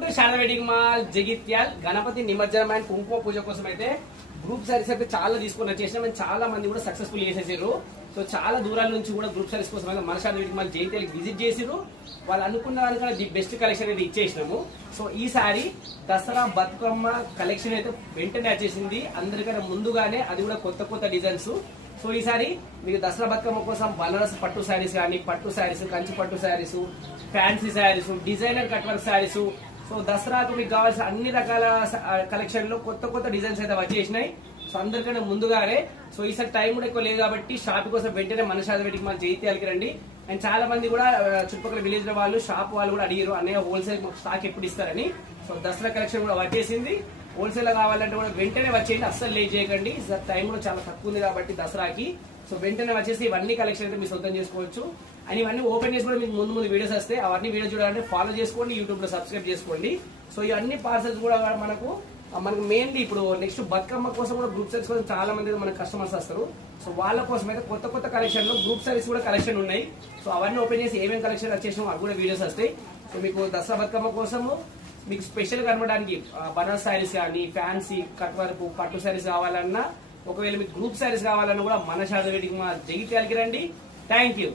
Welcome to Sharada wedding mall Jagtial. Ganapati నిమజ్జనం and కుంకుమ పూజ కోసం అయితే గ్రూప్ సారీస్ అయితే చాలా తీసుకుని వచ్చేసినాం అండ్ చాలా మంది కూడా సక్సెస్ఫుల్ చేసేసారు. సో చాలా దూరాల నుంచి కూడా గ్రూప్ సారీస్ కోసం అయితే మన శారదా వెడ్డింగ్ మాల్ జగిత్యాలకి విజిట్ చేసిరు. వాళ్ళు అనుకున్న దానికన్నా ది బెస్ట్ కలెక్షన్ అయితే ఇచ్చేసినాము. సో ఈసారి దసరా బతుకమ్మ కలెక్షన్ అయితే వెంటనే వచ్చేసింది, అందరికన్నా ముందుగానే, అది కూడా కొత్త కొత్త డిజైన్స్. సో ఈసారి మీకు దసరా బతుకమ్మ కోసం బనారస్ పట్టు శారీస్ కానీ, పట్టు శారీస్, కంచి పట్టు saris, fancy saris, designer cut work saris, so దసరాకు మీకు కావాల్సిన అన్ని రకాల కలెక్షన్ లో కొత్త కొత్త డిజైన్స్ అయితే వచ్చేసినాయి. సో అందరికన్నా ముందుగానే. సో ఈసారి టైం కూడా ఎక్కువ లేదు కాబట్టి షాప్ కోసం వెంటనే మన శారదా వెడ్డింగ్ మాల్ జగిత్యాలకి రండి. అండ్ చాలా మంది కూడా చుట్టుపక్కల విలేజ్ లో వాళ్ళు, షాప్ వాళ్ళు కూడా అడిగారు, అన్నయ్య హోల్సేల్ స్టాక్ ఎప్పుడు ఇస్తారని. సో దసరా కలెక్షన్ కూడా వచ్చేసింది. హోల్సేల్ లో కావాలంటే కూడా వెంటనే వచ్చేయండి, అస్సలు లేట్ చేయకండి. టైం కూడా చాలా తక్కువ ఉంది కాబట్టి దసరాకి. సో వెంటనే వచ్చేసి ఇవన్నీ కలెక్షన్ అయితే మీరు సొంతం చేసుకోవచ్చు. అండ్ ఇవన్నీ ఓపెన్ చేసి కూడా మీకు ముందు ముందు వీడియోస్ వస్తాయి. అవన్నీ వీడియోస్ చూడాలంటే ఫాలో చేసుకోండి, యూట్యూబ్ లో సబ్స్క్రైబ్ చేసుకోండి. సో ఇవన్నీ పార్సల్స్ కూడా మనకు మెయిన్లీ ఇప్పుడు నెక్స్ట్ బతుకమ్మ కోసం కూడా గ్రూప్ సారీస్ కోసం చాలా మంది మనకు కస్టమర్స్ వస్తారు. సో వాళ్ళ కోసం అయితే కొత్త కొత్త కలెక్షన్ లో గ్రూప్ సారీస్ కూడా కలెక్షన్ ఉన్నాయి. సో అవన్నీ ఓపెన్ చేసి ఏమేమి కలెక్షన్ వచ్చేసామో అవి కూడా వీడియోస్ వస్తాయి. సో మీకు దసరా బతుకమ్మ కోసము మీకు స్పెషల్ గా కనబడడానికి బనారస్ శారీస్ కానీ, ఫ్యాన్సీ కట్ వర్క్ పట్టు శారీస్ కావాలన్నా, ఒకవేళ మీకు గ్రూప్ శారీస్ కావాలన్నా కూడా మన శారదా వెడ్డింగ్ మాల్ జగిత్యాలకి రండి. Thank you.